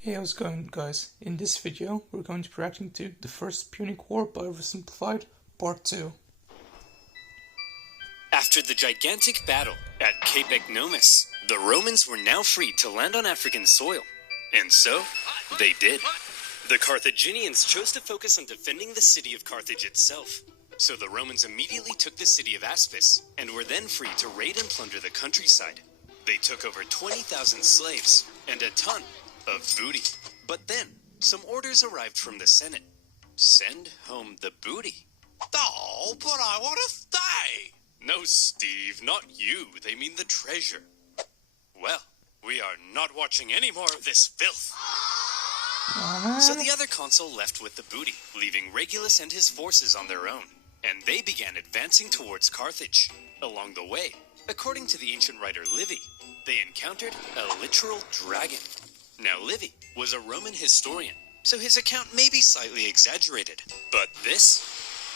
Hey, how's it going, guys? In this video, we're going to be reacting to the first Punic War by Oversimplified, Part 2. After the gigantic battle at Cape Ecnomus, the Romans were now free to land on African soil. And so, they did. The Carthaginians chose to focus on defending the city of Carthage itself. So the Romans immediately took the city of Aspis, and were then free to raid and plunder the countryside. They took over 20,000 slaves, and a ton of booty. But then, some orders arrived from the Senate. Send home the booty. Oh, but I want to stay. No, Steve, not you. They mean the treasure. Well, we are not watching any more of this filth. So the other consul left with the booty, leaving Regulus and his forces on their own. And they began advancing towards Carthage. Along the way, according to the ancient writer Livy, they encountered a literal dragon. Now, Livy was a Roman historian, so his account may be slightly exaggerated. But this,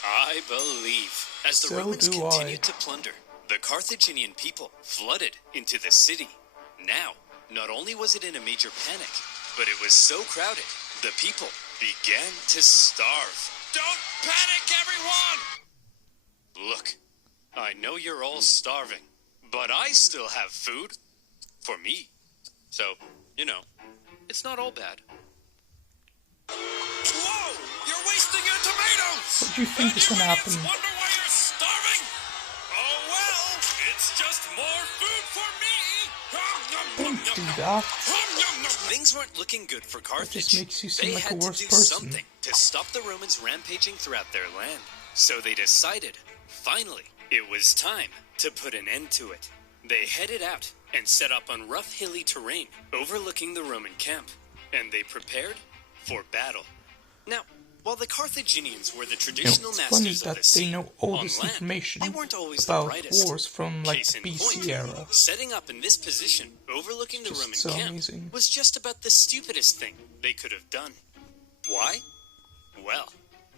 I believe. As the Romans continued to plunder, the Carthaginian people flooded into the city. Now, not only was it in a major panic, but it was so crowded, the people began to starve. Don't panic, everyone! Look, I know you're all starving, but I still have food. For me. So, you know, it's not all bad. Whoa! You're wasting your tomatoes! What do you think is gonna happen? Wonder why you're starving? Oh well, it's just more food for me! Don't do that. Things weren't looking good for Carthage. That just makes you seem they like a had to worse do person. something to stop the Romans rampaging throughout their land. So they decided, finally, it was time to put an end to it. They headed out and set up on rough hilly terrain overlooking the Roman camp, and they prepared for battle. Now, while the Carthaginians were the traditional It's masters funny of that the sea, they know all on this land, information they weren't always about the brightest. wars from like Case the in BC point, era. setting up in this position overlooking the Just Roman so camp amazing. was just about the stupidest thing they could have done. Why? Well,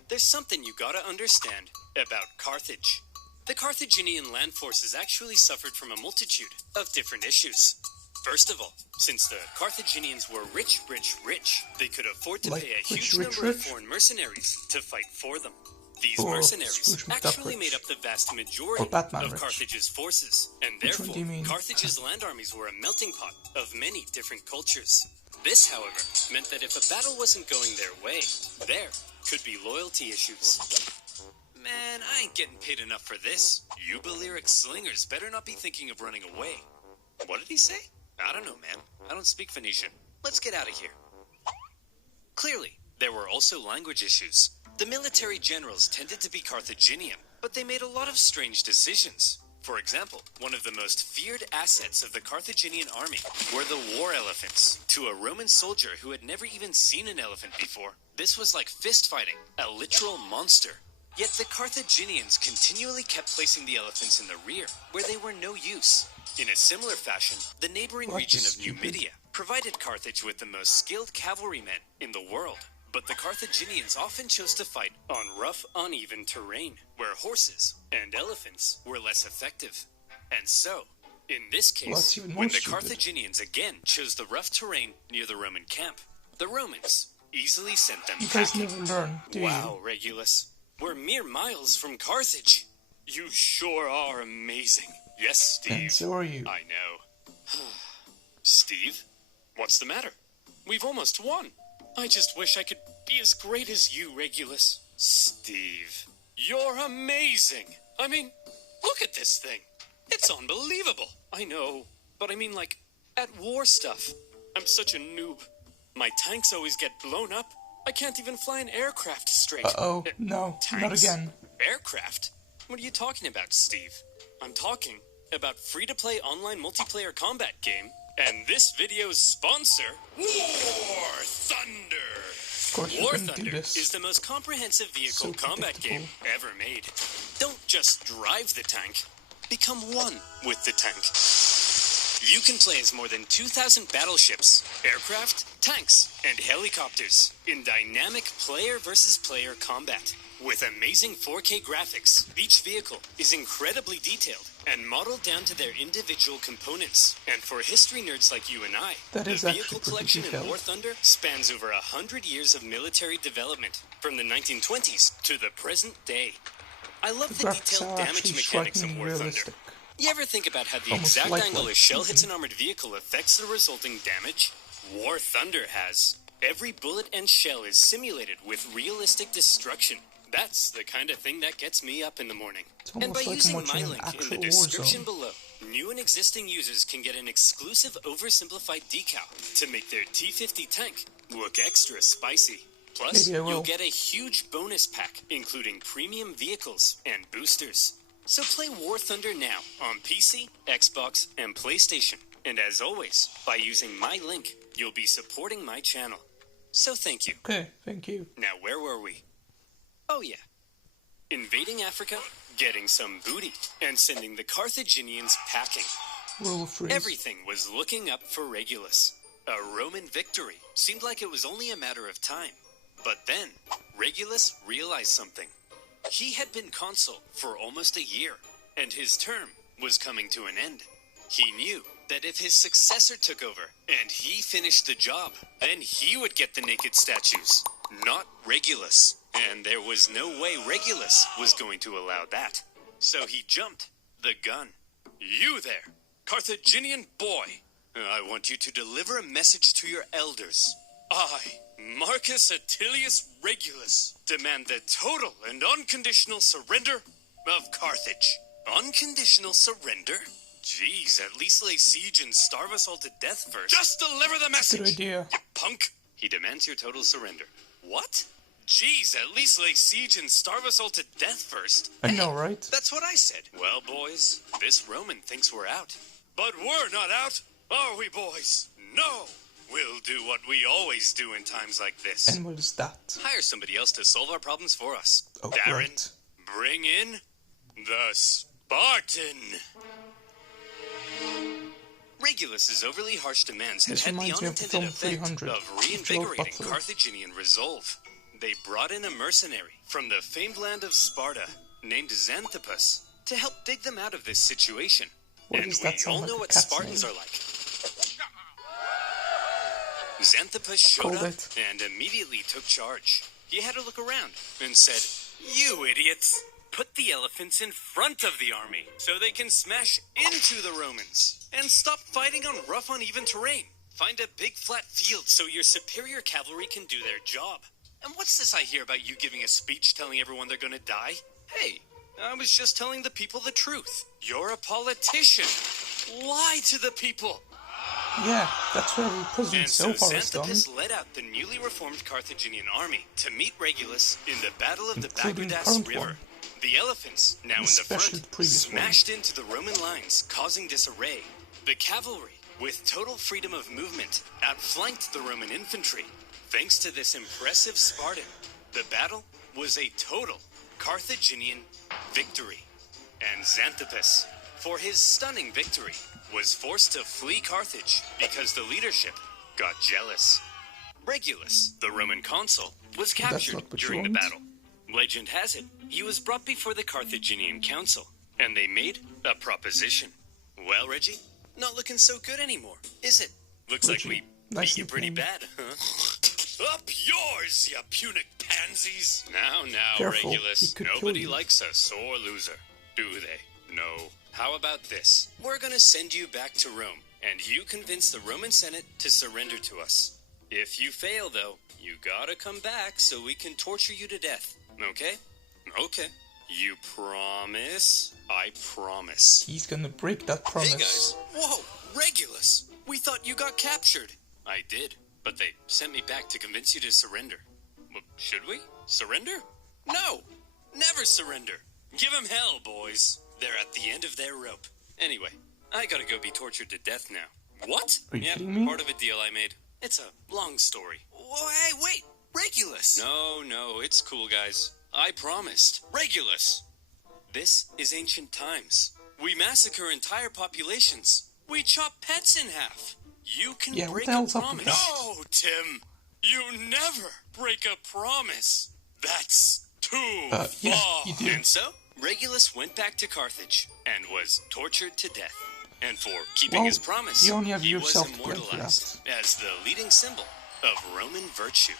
there's something you gotta understand about Carthage. The Carthaginian land forces actually suffered from a multitude of different issues. First of all, since the Carthaginians were rich, they could afford to Like pay a rich, huge rich, number of rich? foreign mercenaries to fight for them. These Or mercenaries Scrooge McDuck actually rich? made up the vast majority Or Batman of rich? Carthage's forces, and Which one therefore do you mean? Carthage's land armies were a melting pot of many different cultures. This, however, meant that if a battle wasn't going their way, there could be loyalty issues. Man, I ain't getting paid enough for this. You Balearic slingers better not be thinking of running away. What did he say? I don't know, man. I don't speak Phoenician. Let's get out of here. Clearly, there were also language issues. The military generals tended to be Carthaginian, but they made a lot of strange decisions. For example, one of the most feared assets of the Carthaginian army were the war elephants. To a Roman soldier who had never even seen an elephant before, this was like fist fighting, a literal monster. Yet the Carthaginians continually kept placing the elephants in the rear, where they were no use. In a similar fashion, the neighboring region of Numidia provided Carthage with the most skilled cavalrymen in the world. But the Carthaginians often chose to fight on rough, uneven terrain, where horses and elephants were less effective. And so, in this case, when the Carthaginians again chose the rough terrain near the Roman camp, the Romans easily sent them You guys packing. never learn, do Wow, Regulus. We're mere miles from Carthage. You sure are amazing. Yes, you? Steve. And so are you. I know. Steve? What's the matter? We've almost won. I just wish I could be as great as you, Regulus. Steve, you're amazing. I mean, look at this thing. It's unbelievable. I know, but I mean like, at war stuff. I'm such a noob. My tanks always get blown up. I can't even fly an aircraft straight. Uh-oh, no, tanks? not again. Aircraft? What are you talking about, Steve? I'm talking about free-to-play online multiplayer combat game, and this video's sponsor, War Thunder. Of course War we couldn't do Thunder this. is the most comprehensive vehicle So combat predictable. game ever made. Don't just drive the tank, become one with the tank. You can play as more than 2,000 battleships, aircraft, tanks, and helicopters in dynamic player versus player combat. With amazing 4K graphics, each vehicle is incredibly detailed and modeled down to their individual components. And for history nerds like you and I, That the is vehicle actually pretty collection in detailed. War Thunder spans over 100 years of military development, from the 1920s to the present day. I love The the graphics detailed are damage actually mechanics of strikingly War realistic. Thunder. You ever think about how the Almost exact lifelike. angle a shell hits an armored vehicle affects the resulting damage? War Thunder has. Every bullet and shell is simulated with realistic destruction. That's the kind of thing that gets me up in the morning. It's And by almost like I'm using my watching an link in actual the war description zone. below, new and existing users can get an exclusive oversimplified decal to make their T-50 tank look extra spicy. Plus, Maybe I will. you'll get a huge bonus pack, including premium vehicles and boosters. So play War Thunder now on PC, Xbox, and PlayStation. And as always, by using my link, you'll be supporting my channel. So thank you. Okay, thank you. Now where were we? Oh yeah. Invading Africa, getting some booty, and sending the Carthaginians packing. Rule of threes. Everything was looking up for Regulus. A Roman victory seemed like it was only a matter of time. But then, Regulus realized something. He had been consul for almost a year, and his term was coming to an end. He knew that if his successor took over, and he finished the job, then he would get the naked statues, not Regulus. And there was no way Regulus was going to allow that. So he jumped the gun. You there, Carthaginian boy. I want you to deliver a message to your elders. I, Marcus Attilius Regulus, demand the total and unconditional surrender of Carthage. Unconditional surrender? Jeez, at least lay siege and starve us all to death first. Just deliver the message! Good idea. You punk! He demands your total surrender. What? Jeez, at least lay siege and starve us all to death first. I know, right? That's what I said. Well, boys, this Roman thinks we're out. But we're not out, are we, boys? No! We'll do what we always do in times like this. And what is that? Hire somebody else to solve our problems for us. Oh, Darren, right. bring in the Spartan. Regulus's overly harsh demands had This had the reminds me of the unintended film effect 300, of with Joe reinvigorating Butler. Carthaginian resolve. They brought in a mercenary from the famed land of Sparta named Xanthippus to help dig them out of this situation. What And does we that sound all like know a what cat's Spartans name? are like. Xanthippus showed Called up it. and immediately took charge. He had a look around and said, "You idiots! Put the elephants in front of the army so they can smash into the Romans and stop fighting on rough, uneven terrain. Find a big flat field so your superior cavalry can do their job. And what's this I hear about you giving a speech telling everyone they're gonna die? Hey, I was just telling the people the truth. You're a politician. Lie to the people." Yeah, that's what every president And so so far has done. Xanthippus led out the newly reformed Carthaginian army to meet Regulus in the Battle of the Including the Bagridas current River. one. The elephants, now in the Especially front, the previous one. smashed into the Roman lines, causing disarray. The cavalry, with total freedom of movement, outflanked the Roman infantry. Thanks to this impressive Spartan, the battle was a total Carthaginian victory. And Xanthippus, for his stunning victory, was forced to flee Carthage because the leadership got jealous. Regulus, the Roman consul, was captured not what you during the want. battle. Legend has it, he was brought before the Carthaginian council, and they made a proposition. Well, Reggie, not looking so good anymore, is it? Looks like Reggie, we nice beat you pretty nickname. bad, huh? Up yours, you Punic pansies! Now, Careful, Regulus, he could kill nobody you. likes a sore loser, do they? No. How about this? We're gonna send you back to Rome, and you convince the Roman Senate to surrender to us. If you fail, though, you gotta come back so we can torture you to death, okay? Okay. You promise? I promise. He's gonna break that promise. Hey guys! Whoa! Regulus! We thought you got captured! I did, but they sent me back to convince you to surrender. Well, should we? Surrender? No! Never surrender! Give 'em hell, boys! They're at the end of their rope. Anyway, I gotta go be tortured to death now. What? Are you Yep, kidding me? part of a deal I made. It's a long story. Oh, hey, wait! Regulus! No, it's cool, guys. I promised. Regulus! This is ancient times. We massacre entire populations. We chop pets in half. You can Yeah, what break the a hell's up with promise. that? No, Tim! You never break a promise. That's Too Yeah, far. you do. And so, Regulus went back to Carthage and was tortured to death. And for keeping Well, his promise, you only have he was yourself to blame for immortalized as the leading symbol of Roman virtue.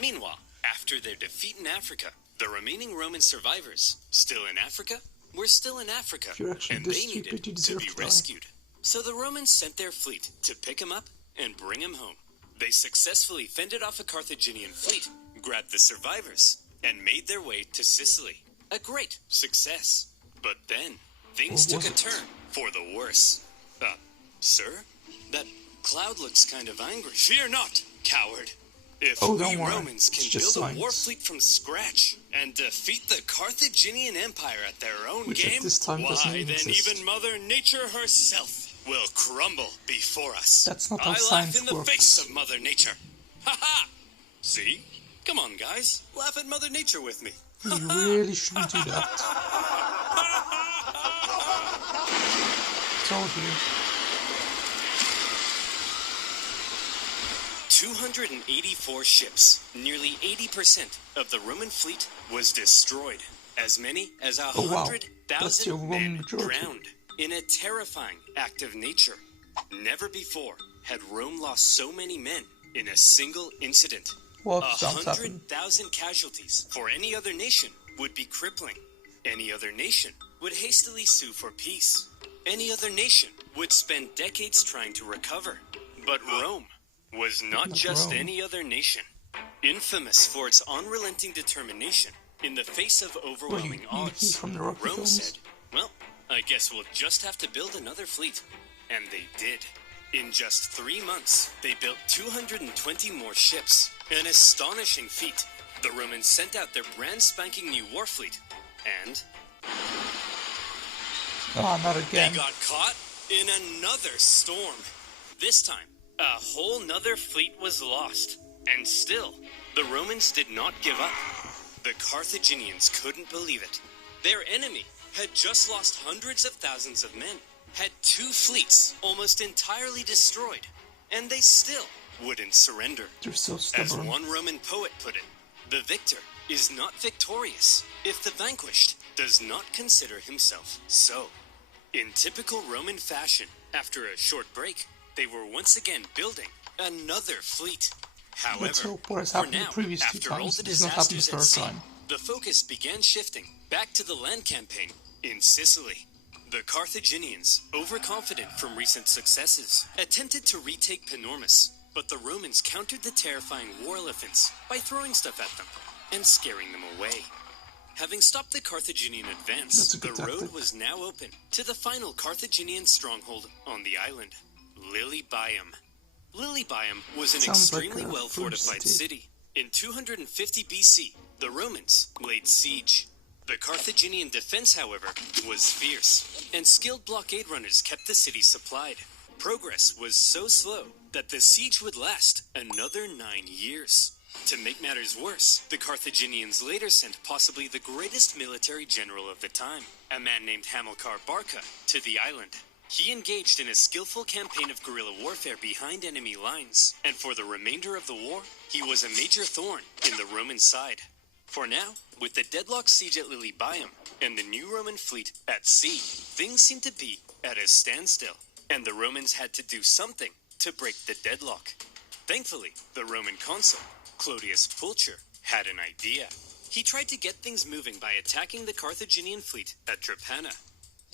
Meanwhile, after their defeat in Africa, the remaining Roman survivors, still in Africa, were still in Africa, If you're actually and this they stupid, needed you to deserve be to die. rescued. So the Romans sent their fleet to pick him up and bring him home. They successfully fended off a Carthaginian fleet, grabbed the survivors, and made their way to Sicily. A great success. But then, things Or took was a it? turn for the worse. Sir? That cloud looks kind of angry. Fear not, coward. If Oh, we don't worry. Romans can It's just build a war science. fleet from scratch and defeat the Carthaginian Empire at their own Which at game, this time doesn't why, even then exist. even Mother Nature herself will crumble before us. That's not how I laugh science in the works. face of Mother Nature. Ha ha! See? Come on, guys. Laugh at Mother Nature with me. You really shouldn't do that. Told you. 284 ships, nearly 80% of the Roman fleet was destroyed. As many as Oh, wow. 100,000 That's the overwhelming men majority. drowned in a terrifying act of nature. Never before had Rome lost so many men in a single incident. What sounds happened? 100,000 casualties for any other nation would be crippling. Any other nation would hastily sue for peace. Any other nation would spend decades trying to recover. But Rome was not just Rome. any other nation. Infamous for its unrelenting determination in the face of overwhelming you odds, from the Rocky Rome films? said, well, I guess we'll just have to build another fleet. And they did. In just 3 months, they built 220 more ships. An astonishing feat. The Romans sent out their brand spanking new war fleet. And Ah, not they again. got caught in another storm. This time, a whole nother fleet was lost. And still, the Romans did not give up. The Carthaginians couldn't believe it. Their enemy had just lost hundreds of thousands of men, had 2 fleets almost entirely destroyed, and they still wouldn't surrender. They're so As stubborn. one Roman poet put it, the victor is not victorious if the vanquished does not consider himself so. In typical Roman fashion, after a short break, they were once again building another fleet. However, Let's hope what has for happened the now, previous 2 after all times the does not happen the disasters at third sea, time. the focus began shifting back to the land campaign in Sicily. The Carthaginians, overconfident from recent successes, attempted to retake Panormus, but the Romans countered the terrifying war elephants by throwing stuff at them and scaring them away. Having stopped the Carthaginian advance, That's a the good road tactic. was now open to the final Carthaginian stronghold on the island, Lilybaeum. Lilybaeum was an Sounds like extremely a well-fortified food city. city. In 250 BC, the Romans laid siege. The Carthaginian defense, however, was fierce, and skilled blockade runners kept the city supplied. Progress was so slow that the siege would last another 9 years. To make matters worse, the Carthaginians later sent possibly the greatest military general of the time, a man named Hamilcar Barca, to the island. He engaged in a skillful campaign of guerrilla warfare behind enemy lines, and for the remainder of the war, he was a major thorn in the Roman side. For now, with the deadlocked siege at Lilybaeum and the new Roman fleet at sea, things seemed to be at a standstill, and the Romans had to do something to break the deadlock. Thankfully, the Roman consul, Clodius Pulcher, had an idea. He tried to get things moving by attacking the Carthaginian fleet at Drepana.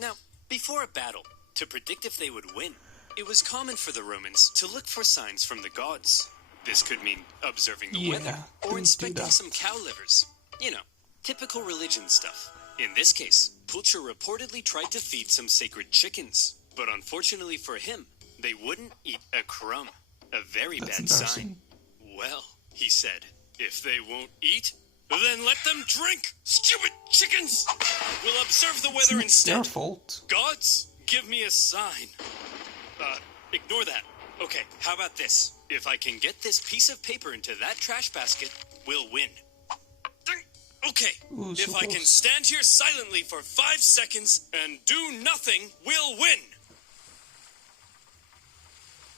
Now, before a battle, to predict if they would win, it was common for the Romans to look for signs from the gods. This could mean observing the weather don't or do inspecting that. some cow livers. You know, typical religion stuff. In this case, Pulcher reportedly tried to feed some sacred chickens, but unfortunately for him, they wouldn't eat a crumb. A very That's bad sign. embarrassing. Well, he said, if they won't eat, then let them drink! Stupid chickens! We'll observe the weather It's their instead. fault. Gods, give me a sign. Ignore that. Okay, how about this? If I can get this piece of paper into that trash basket, we'll win. Okay, Ooh, if so I can close. stand here silently for 5 seconds and do nothing, we'll win.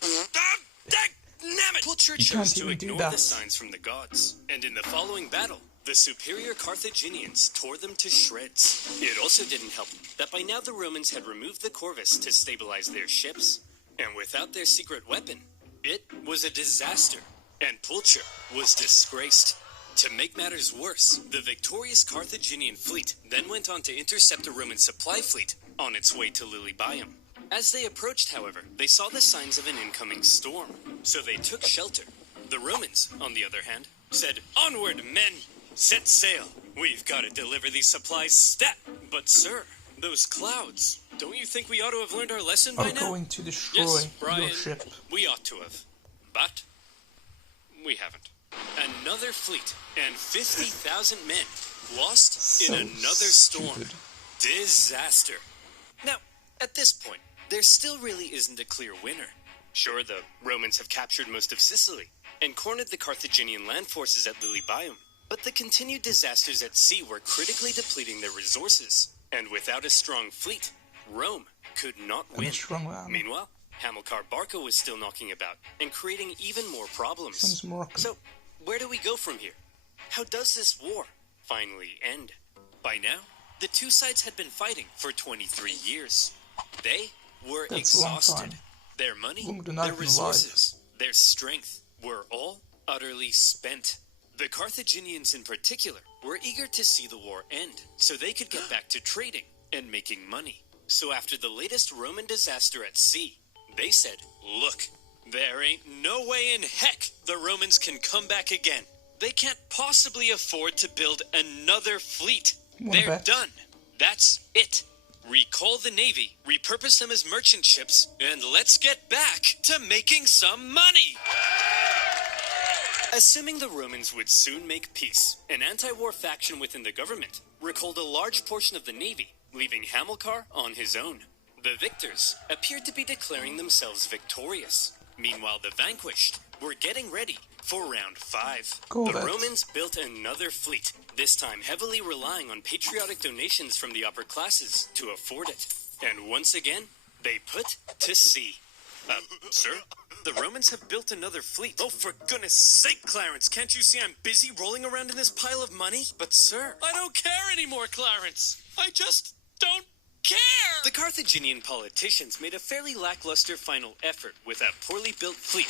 Damn it! Pulcher You chose can't to even do ignore that. the signs from the gods, and in the following battle, the superior Carthaginians tore them to shreds. It also didn't help that by now the Romans had removed the corvus to stabilize their ships. And without their secret weapon, it was a disaster. And Pulcher was disgraced. To make matters worse, the victorious Carthaginian fleet then went on to intercept a Roman supply fleet on its way to Lilybaeum. As they approached, however, they saw the signs of an incoming storm, so they took shelter. The Romans, on the other hand, said, "Onward, men! Set sail! We've got to deliver these supplies stat!" But, sir, those clouds, don't you think we ought to have learned our lesson by now? Are going to destroy Yes, Brian, your ship. we ought to have. But we haven't. Another fleet and 50,000 men lost in another storm. Stupid. Disaster. Now, at this point, there still really isn't a clear winner. Sure, the Romans have captured most of Sicily and cornered the Carthaginian land forces at Lilybaeum, but the continued disasters at sea were critically depleting their resources, and without a strong fleet, Rome could not win. Meanwhile, Hamilcar Barca was still knocking about and creating even more problems. So, where do we go from here? How does this war finally end? By now, the two sides had been fighting for 23 years. They were exhausted. Their money, their resources, their strength were all utterly spent. The Carthaginians in particular were eager to see the war end so they could get back to trading and making money. So after the latest Roman disaster at sea, they said, "Look, there ain't no way in heck the Romans can come back again. They can't possibly afford to build another fleet. They're done. That's it. Recall the navy, repurpose them as merchant ships, and let's get back to making some money." Assuming the Romans would soon make peace, an anti-war faction within the government recalled a large portion of the navy, leaving Hamilcar on his own. The victors appeared to be declaring themselves victorious. Meanwhile, the vanquished were getting ready for round 5. The Romans built another fleet, this time heavily relying on patriotic donations from the upper classes to afford it. And once again, they put to sea. Sir? The Romans have built another fleet. Oh, for goodness sake, Clarence, can't you see I'm busy rolling around in this pile of money? But, sir... I don't care anymore, Clarence. I just don't care! The Carthaginian politicians made a fairly lackluster final effort with that poorly built fleet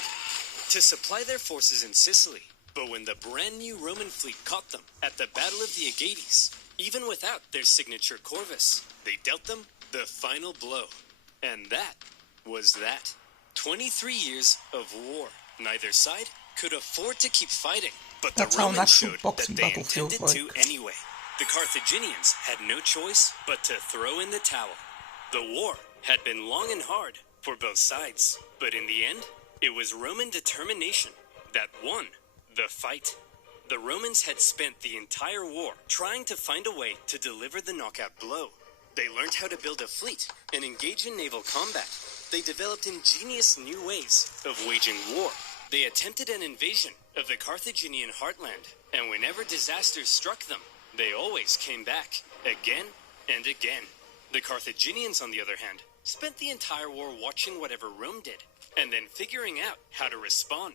to supply their forces in Sicily. But when the brand new Roman fleet caught them at the Battle of the Aegates, even without their signature corvus, they dealt them the final blow. And that was that. 23 years of war. Neither side could afford to keep fighting, but the Romans showed that they intended to anyway. The Carthaginians had no choice but to throw in the towel. The war had been long and hard for both sides, but in the end, it was Roman determination that won the fight. The Romans had spent the entire war trying to find a way to deliver the knockout blow. They learned how to build a fleet and engage in naval combat. They developed ingenious new ways of waging war. They attempted an invasion of the Carthaginian heartland, and whenever disasters struck them, they always came back, again and again. The Carthaginians, on the other hand, spent the entire war watching whatever Rome did, and then figuring out how to respond.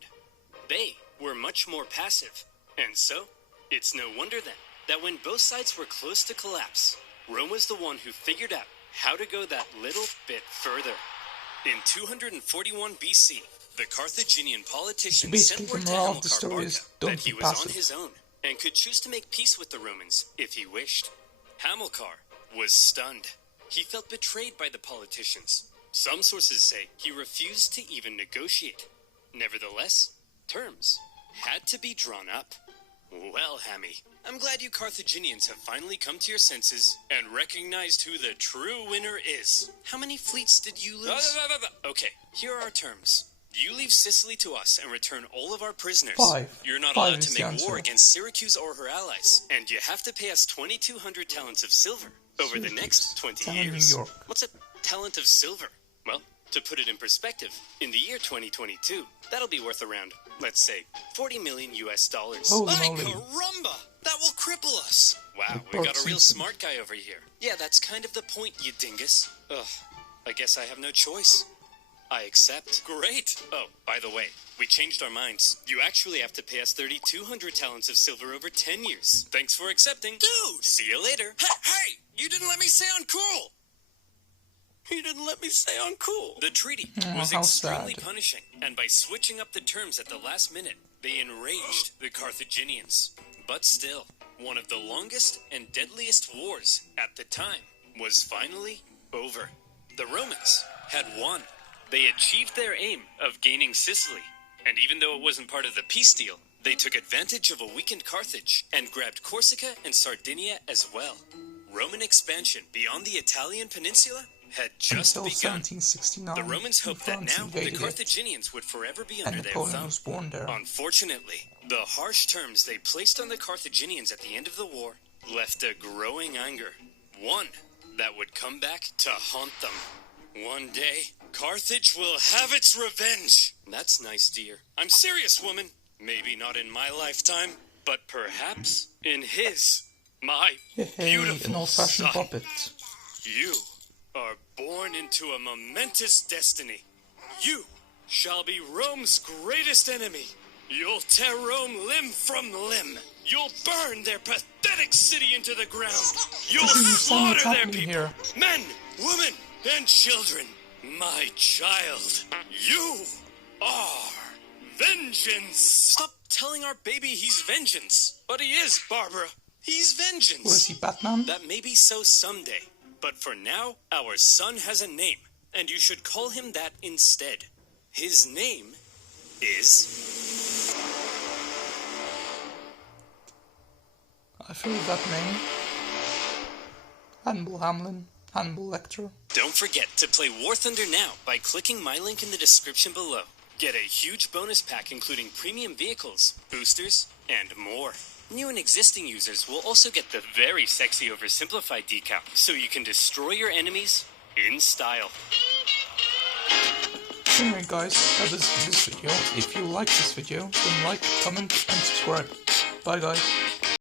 They were much more passive, and so, it's no wonder then, that when both sides were close to collapse, Rome was the one who figured out how to go that little bit further. In 241 BC, the Carthaginian politicians sent word to Hamilcar Barca that he was on his own and could choose to make peace with the Romans if he wished. Hamilcar was stunned. He felt betrayed by the politicians. Some sources say he refused to even negotiate. Nevertheless, terms had to be drawn up. Well, Hammy, I'm glad you Carthaginians have finally come to your senses and recognized who the true winner is. How many fleets did you lose? Okay, here are our terms. You leave Sicily to us and return all of our prisoners. 5. You're not allowed to make war against Syracuse or her allies. And you have to pay us 2,200 talents of silver over the next 20 years. What's a talent of silver? Well, to put it in perspective, in the year 2022, that'll be worth around, let's say, $40 million US. Ay caramba! That will cripple us! Wow, we got a real smart guy over here. Yeah, that's kind of the point, you dingus. Ugh, I guess I have no choice. I accept. Great! Oh, by the way, we changed our minds. You actually have to pay us 3,200 talents of silver over 10 years. Thanks for accepting. Dude! See you later. Hey! You didn't let me say uncool! You didn't let me say uncool! The treaty Oh, was how extremely sad. punishing, and by switching up the terms at the last minute, they enraged the Carthaginians. But still, one of the longest and deadliest wars at the time was finally over. The Romans had won. They achieved their aim of gaining Sicily, and even though it wasn't part of the peace deal, they took advantage of a weakened Carthage and grabbed Corsica and Sardinia as well. Roman expansion beyond the Italian peninsula had just Until begun. 1769, The Romans hoped that France now the invaded it, Carthaginians would forever be and under their Napoleon thumb. was born there. Unfortunately, the harsh terms they placed on the Carthaginians at the end of the war left a growing anger, one that would come back to haunt them. One day, Carthage will have its revenge. That's nice, dear. I'm serious, woman. Maybe not in my lifetime, but perhaps in his. My Hey, beautiful an old-fashioned son. puppet. You are born into a momentous destiny. You shall be Rome's greatest enemy. You'll tear Rome limb from limb. You'll burn their pathetic city into the ground. You'll Doesn't understand what's slaughter their happening people. here. Men, women, and children. My child, you are vengeance. Stop telling our baby he's vengeance. But he is, Barbara. He's vengeance. Or is he Batman? That may be so someday, but for now, our son has a name, and you should call him that instead. His name is... I feel that name. Hannibal Hamlin, Hannibal Lecter. Don't forget to play War Thunder now by clicking my link in the description below. Get a huge bonus pack including premium vehicles, boosters, and more. New and existing users will also get the very sexy oversimplified decal, so you can destroy your enemies in style. Anyway guys, that is this video. If you like this video, then like, comment and subscribe. Bye guys.